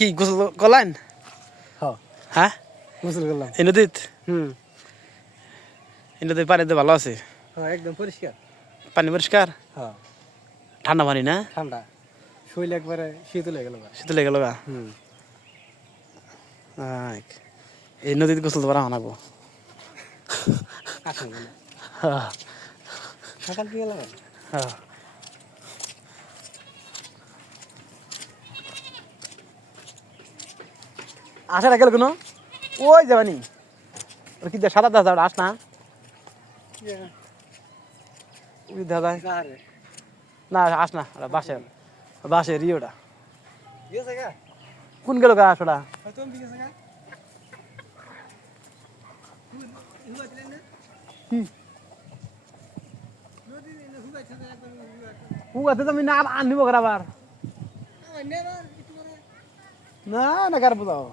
কি গোসল করলেন? হ্যাঁ হ্যাঁ, গোসল করলাম। এই নদীত হুম, এই নদীর পানি তো ভালো আছে, হ্যাঁ একদম পরিষ্কার। পানি পরিষ্কার, হ্যাঁ ঠান্ডা পানি না, ঠান্ডা, শরীর একবারে শীতল হয়ে গেল। শীতল লেগে গেল গা। হুম, এই নদীতে গোসল করা মানাবো। আসুন বলে হ্যাঁ সকাল কি গেল? হ্যাঁ, আসার গেল কোনো ওই যাবানি কি সাদা দাদা আস না ওই দাদা না আস না, বাসের বাসের ইয়েটা কোন গেল গা আসোটা হুগাতে তুমি না আনলিব আবার না না কার বুঝাও